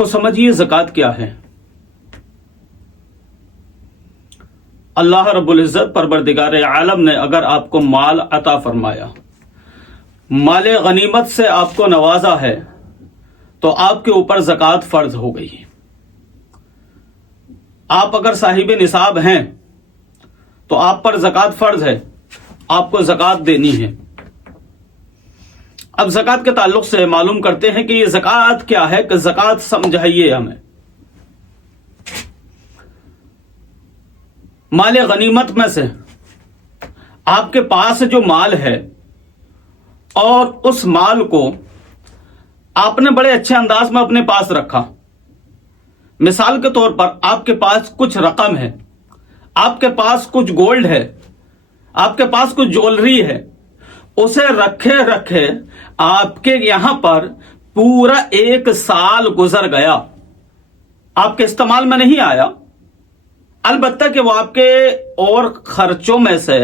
کو سمجھیے زکوٰۃ کیا ہے۔ اللہ رب العزت پروردگار عالم نے اگر آپ کو مال عطا فرمایا، مال غنیمت سے آپ کو نوازا ہے، تو آپ کے اوپر زکوٰۃ فرض ہو گئی۔ آپ اگر صاحب نصاب ہیں تو آپ پر زکوٰۃ فرض ہے، آپ کو زکوٰۃ دینی ہے۔ اب زکوٰۃ کے تعلق سے معلوم کرتے ہیں کہ یہ زکوٰۃ کیا ہے، کہ زکوٰۃ سمجھائیے ہمیں۔ مال غنیمت میں سے آپ کے پاس جو مال ہے اور اس مال کو آپ نے بڑے اچھے انداز میں اپنے پاس رکھا، مثال کے طور پر آپ کے پاس کچھ رقم ہے، آپ کے پاس کچھ گولڈ ہے، آپ کے پاس کچھ جویلری ہے، اسے رکھے رکھے آپ کے یہاں پر پورا 1 سال گزر گیا، آپ کے استعمال میں نہیں آیا، البتہ کہ وہ آپ کے اور خرچوں میں سے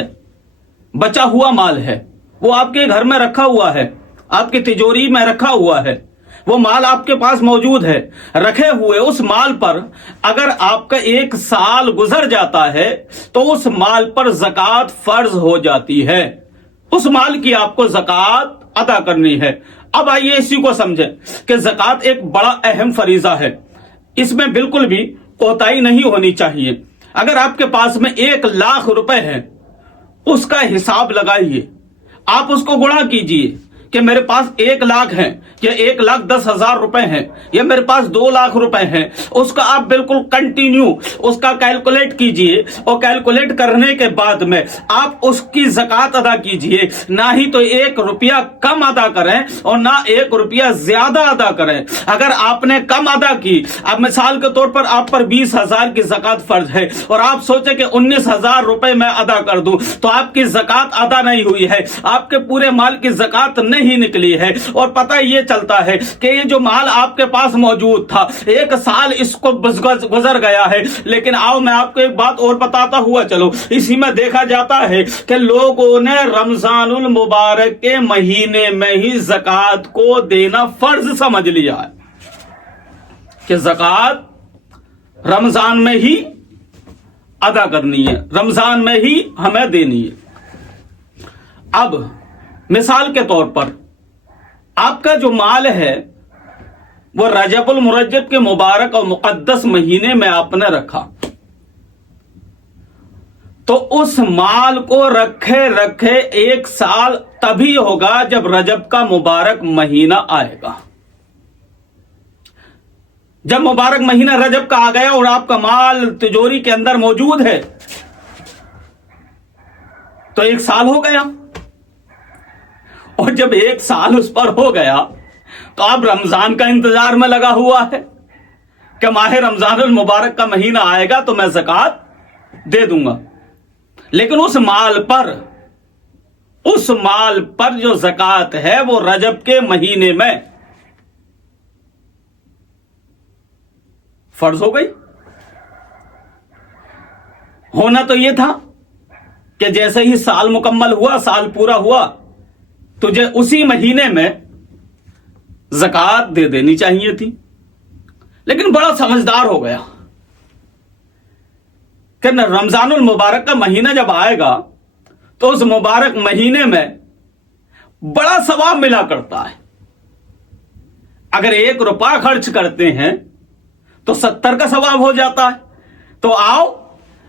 بچا ہوا مال ہے، وہ آپ کے گھر میں رکھا ہوا ہے، آپ کی تجوری میں رکھا ہوا ہے، وہ مال آپ کے پاس موجود ہے، رکھے ہوئے اس مال پر اگر آپ کا 1 سال گزر جاتا ہے تو اس مال پر زکوٰۃ فرض ہو جاتی ہے، اس مال کی آپ کو زکوٰۃ ادا کرنی ہے۔ اب آئیے اسی کو سمجھیں کہ زکوٰۃ ایک بڑا اہم فریضہ ہے، اس میں بالکل بھی کوتاہی نہیں ہونی چاہیے۔ اگر آپ کے پاس میں 1 لاکھ روپے ہیں، اس کا حساب لگائیے، آپ اس کو گنا کیجئے کہ میرے پاس 1 لاکھ ہیں، یا 1,10,000 روپے ہیں، یا میرے پاس 2 لاکھ روپے ہیں، اس کا آپ بالکل کنٹینیو اس کا کیلکولیٹ کیجئے، اور کیلکولیٹ کرنے کے بعد میں آپ اس کی زکوٰۃ ادا کیجئے، نہ ہی تو 1 روپیہ کم ادا کریں اور نہ 1 روپیہ زیادہ ادا کریں۔ اگر آپ نے کم ادا کی، اب مثال کے طور پر آپ پر 20,000 کی زکوٰۃ فرض ہے اور آپ سوچے کہ 19,000 روپے میں ادا کر دوں، تو آپ کی زکوٰۃ ادا نہیں ہوئی ہے، آپ کے پورے مال کی زکوٰۃ نہیں نکلی ہے۔ اور پتہ یہ چلتا ہے کہ یہ جو مال آپ کے پاس موجود تھا، 1 سال اس کو گزر گیا ہے، لیکن آؤ میں آپ کو ایک بات اور بتاتا ہوا چلو، اسی میں دیکھا جاتا ہے کہ لوگوں نے رمضان المبارک کے مہینے میں ہی زکوٰۃ کو دینا فرض سمجھ لیا ہے، کہ زکوٰۃ رمضان میں ہی ادا کرنی ہے، رمضان میں ہی ہمیں دینی ہے۔ اب مثال کے طور پر آپ کا جو مال ہے وہ رجب المرجب کے مبارک اور مقدس مہینے میں آپ نے رکھا، تو اس مال کو رکھے رکھے 1 سال تبھی ہوگا جب رجب کا مبارک مہینہ آئے گا۔ جب مبارک مہینہ رجب کا آ گیا اور آپ کا مال تجوری کے اندر موجود ہے تو 1 سال ہو گیا، اور جب 1 سال اس پر ہو گیا تو اب رمضان کا انتظار میں لگا ہوا ہے کہ ماہ رمضان المبارک کا مہینہ آئے گا تو میں زکوٰۃ دے دوں گا، لیکن اس مال پر جو زکوٰۃ ہے وہ رجب کے مہینے میں فرض ہو گئی۔ ہونا تو یہ تھا کہ جیسے ہی سال مکمل ہوا، سال پورا ہوا، تجھے اسی مہینے میں زکوٰۃ دے دینی چاہیے تھی، لیکن بڑا سمجھدار ہو گیا کہ رمضان المبارک کا مہینہ جب آئے گا تو اس مبارک مہینے میں بڑا ثواب ملا کرتا ہے، اگر 1 روپیہ خرچ کرتے ہیں تو 70 کا ثواب ہو جاتا ہے، تو آؤ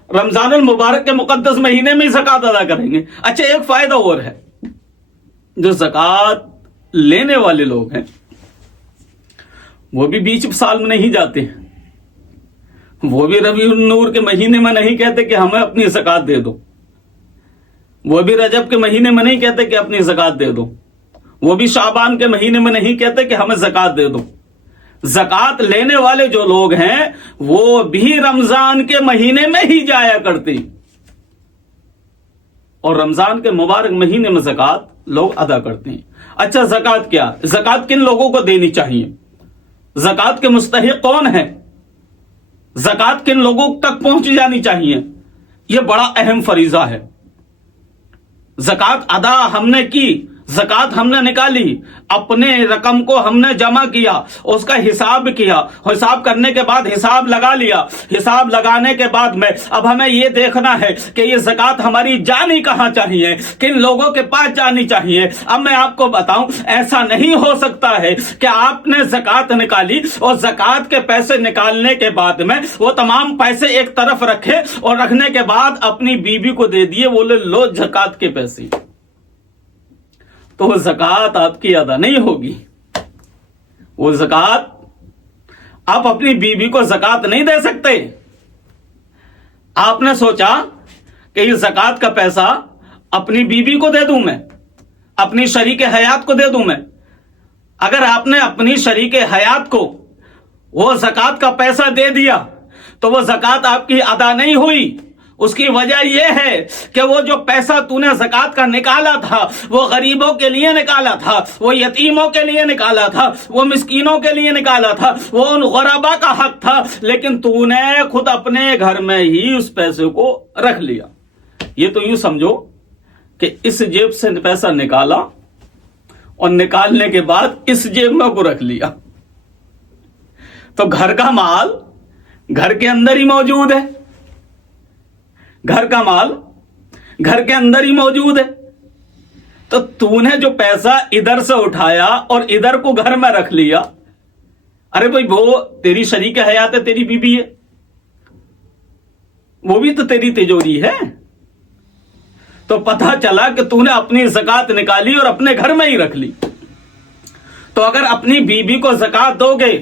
رمضان المبارک کے مقدس مہینے میں زکوٰۃ ادا کریں گے۔ اچھا، ایک فائدہ اور ہے، جو زکوٰۃ لینے والے لوگ ہیں وہ بھی بیچ سال میں نہیں جاتے ہیں، وہ بھی ربیع النور کے مہینے میں نہیں کہتے کہ ہمیں اپنی زکوٰۃ دے دو، وہ بھی رجب کے مہینے میں نہیں کہتے کہ اپنی زکوٰۃ دے دو، وہ بھی شعبان کے مہینے میں نہیں کہتے کہ ہمیں زکوٰۃ دے دو۔ زکوٰۃ لینے والے جو لوگ ہیں وہ بھی رمضان کے مہینے میں ہی جایا کرتے، اور رمضان کے مبارک مہینے میں زکوٰۃ لوگ ادا کرتے ہیں۔ اچھا، زکوٰۃ کیا؟ زکوٰۃ کن لوگوں کو دینی چاہیے؟ زکوٰۃ کے مستحق کون ہیں؟ زکوٰۃ کن لوگوں تک پہنچ جانی چاہیے؟ یہ بڑا اہم فریضہ ہے۔ زکوٰۃ ادا ہم نے کی، زکات ہم نے نکالی، اپنے رقم کو ہم نے جمع کیا، اس کا حساب کیا، حساب کرنے کے بعد حساب لگا لیا، حساب لگانے کے بعد میں اب ہمیں یہ دیکھنا ہے کہ یہ زکات ہماری جانی کہاں چاہیے، کن لوگوں کے پاس جانی چاہیے۔ اب میں آپ کو بتاؤں، ایسا نہیں ہو سکتا ہے کہ آپ نے زکات نکالی اور زکات کے پیسے نکالنے کے بعد میں وہ تمام پیسے ایک طرف رکھے اور رکھنے کے بعد اپنی بیوی کو دے دیے، بولے لو زکات کے پیسے، تو وہ زکات آپ کی ادا نہیں ہوگی۔ وہ زکات آپ اپنی بیوی کو زکات نہیں دے سکتے۔ آپ نے سوچا کہ یہ زکات کا پیسہ اپنی بیوی کو دے دوں میں، اپنی شریک حیات کو دے دوں میں۔ اگر آپ نے اپنی شریک حیات کو وہ زکات کا پیسہ دے دیا تو وہ زکات آپ کی ادا نہیں ہوئی۔ اس کی وجہ یہ ہے کہ وہ جو پیسہ تو نے زکات کا نکالا تھا وہ غریبوں کے لیے نکالا تھا، وہ یتیموں کے لیے نکالا تھا، وہ مسکینوں کے لیے نکالا تھا، وہ ان غربا کا حق تھا، لیکن تو نے خود اپنے گھر میں ہی اس پیسے کو رکھ لیا۔ یہ تو یوں سمجھو کہ اس جیب سے پیسہ نکالا اور نکالنے کے بعد اس جیب میں کو رکھ لیا، تو گھر کا مال گھر کے اندر ہی موجود ہے، گھر کا مال گھر کے اندر ہی موجود ہے۔ تو تو نے جو پیسہ ادھر سے اٹھایا اور ادھر کو گھر میں رکھ لیا، ارے بھائی وہ تیری شریک حیات ہے، تیری بیوی ہے، وہ بھی تو تیری تجوری ہے۔ تو پتہ چلا کہ تو نے اپنی زکات نکالی اور اپنے گھر میں ہی رکھ لی۔ تو اگر اپنی بیوی کو زکات دو گے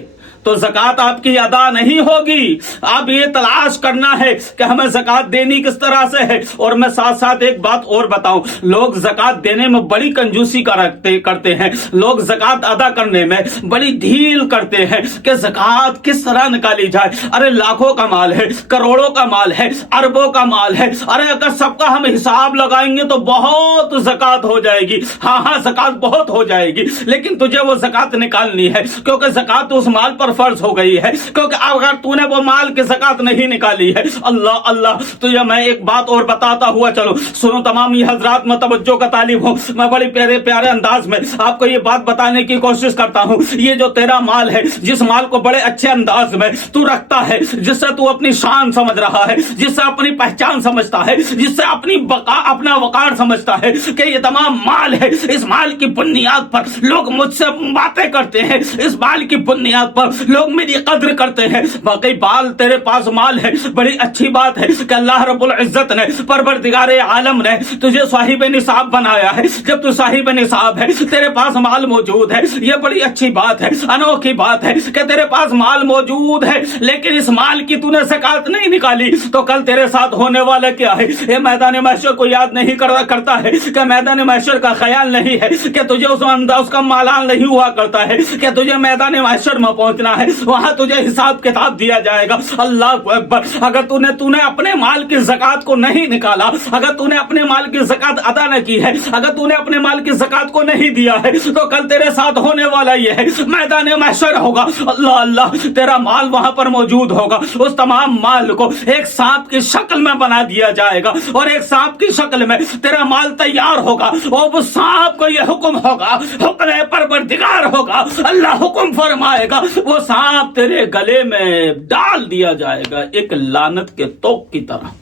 تو زکات آپ کی ادا نہیں ہوگی۔ آپ یہ تلاش کرنا ہے کہ ہمیں زکات دینی کس طرح سے ہے۔ اور میں ساتھ ساتھ ایک بات اور بتاؤں، لوگ زکات دینے میں بڑی کنجوسی کرتے ہیں، لوگ زکات ادا کرنے میں بڑی ڈھیل کرتے ہیں کہ زکات کس طرح نکالی جائے۔ ارے لاکھوں کا مال ہے، کروڑوں کا مال ہے، اربوں کا مال ہے، ارے اگر سب کا ہم حساب لگائیں گے تو بہت زکات ہو جائے گی۔ ہاں زکات بہت ہو جائے گی، لیکن تجھے وہ زکات نکالنی ہے، کیونکہ زکات اس مال پر فرض ہو گئی ہے، کیونکہ اگر تو نے وہ مال کی زکات نہیں نکالی ہے۔ اللہ اللہ، تجھے میں ایک بات اور بتاتا ہوا چلو، سنو تمام یہ حضرات، میں توجہ کا طالب ہوں، میں بڑے پیارے انداز میں آپ کو یہ بات بتانے کی کوشش کرتا ہوں۔ یہ جو تیرا مال ہے، جس مال کو بڑے اچھے انداز میں تو رکھتا ہے، جس سے تو اپنی شان سمجھ رہا ہے، جس سے اپنی پہچان سمجھتا ہے، جس سے اپنی اپنا وقار سمجھتا ہے کہ یہ تمام مال ہے، اس مال کی بنیاد پر لوگ مجھ سے باتیں کرتے ہیں، اس مال کی بنیاد پر لوگ میری قدر کرتے ہیں۔ واقعی بال تیرے پاس مال ہے، بڑی اچھی بات ہے کہ اللہ رب العزت نے، پروردگار عالم نے تجھے صاحب نصاب بنایا ہے۔ جب تو صاحب نصاب ہے، تیرے پاس مال موجود ہے، یہ بڑی اچھی بات ہے، انوکھی بات ہے کہ تیرے پاس مال موجود ہے، لیکن اس مال کی تو نے زکات نہیں نکالی تو کل تیرے ساتھ ہونے والا کیا ہے؟ یہ میدان محشر کو یاد نہیں کرتا ہے کہ میدان محشر کا خیال نہیں ہے کہ تجھے اس کا مالان نہیں ہوا کرتا ہے کہ تجھے میدان محشر میں پہنچنا ہے، وہاں تجھے حساب کتاب دیا جائے گا۔ اللہ اکبر، اگر تو نے اپنے مال کی زکات کو نہیں نکالا، اگر تو نے اپنے مال کی زکات ادا نہ کی ہے، اگر تو نے اپنے مال کی زکات کو نہیں دیا ہے تو کل تیرے ساتھ ہونے والا یہ ہے، میدان محشر ہوگا۔ اللہ اللہ، تیرا مال وہاں پر موجود ہوگا، اس تمام مال کو ایک سانپ کی شکل میں بنا دیا جائے گا اور ایک سانپ کی شکل میں تیرا مال تیار ہوگا، اور اس سانپ کو یہ حکم ہوگا، حکم پروردگار ہوگا، اللہ حکم فرمائے گا، وہ سانپ تیرے گلے میں ڈال دیا جائے گا ایک لعنت کے توق کی طرح۔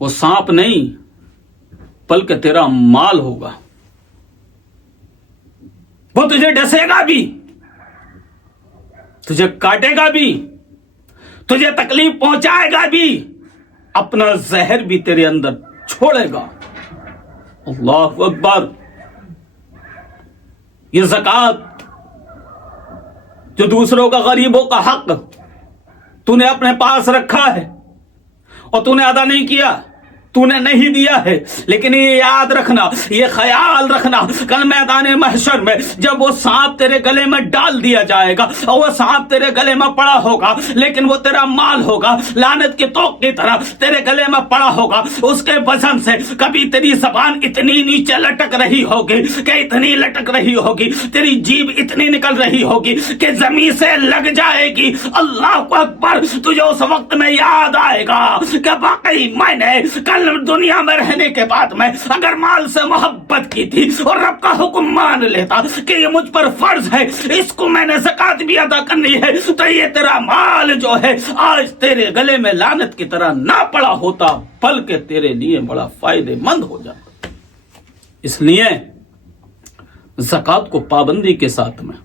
وہ سانپ نہیں بلکہ تیرا مال ہوگا، وہ تجھے ڈسے گا بھی، تجھے کاٹے گا بھی، تجھے تکلیف پہنچائے گا بھی، اپنا زہر بھی تیرے اندر چھوڑے گا۔ اللہ اکبر، یہ زکات جو دوسروں کا، غریبوں کا حق تو نے اپنے پاس رکھا ہے اور تو نے ادا نہیں کیا، تو نے نہیں دیا ہے، لیکن یہ یاد رکھنا، یہ خیال رکھنا، کل میدان محشر میں جب وہ سانپ تیرے گلے میں ڈال دیا جائے گا اور وہ سانپ تیرے گلے میں پڑا ہوگا، لیکن وہ تیرا مال ہوگا، لعنت کی توق کی طرح تیرے گلے میں پڑا ہوگا، اس کے وزن سے کبھی تیری زبان اتنی نیچے لٹک رہی ہوگی کہ اتنی لٹک رہی ہوگی، تیری جیب اتنی نکل رہی ہوگی کہ زمین سے لگ جائے گی۔ اللہ اکبر، تجھے اس وقت میں یاد آئے گا کہ واقعی میں نے کل کل دنیا میں رہنے کے بعد میں اگر مال سے محبت کی تھی اور رب کا حکم مان لیتا کہ یہ مجھ پر فرض ہے، اس کو میں نے زکات بھی ادا کرنی ہے، تو یہ تیرا مال جو ہے آج تیرے گلے میں لعنت کی طرح نہ پڑا ہوتا، بلکہ تیرے لیے بڑا فائدے مند ہو جاتا۔ اس لیے زکات کو پابندی کے ساتھ میں،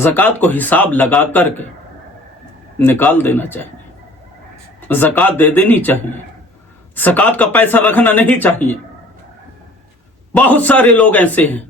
زکات کو حساب لگا کر کے نکال دینا چاہیے، زکات دے دینی چاہیے، زکات کا پیسہ رکھنا نہیں چاہیے۔ بہت سارے لوگ ایسے ہیں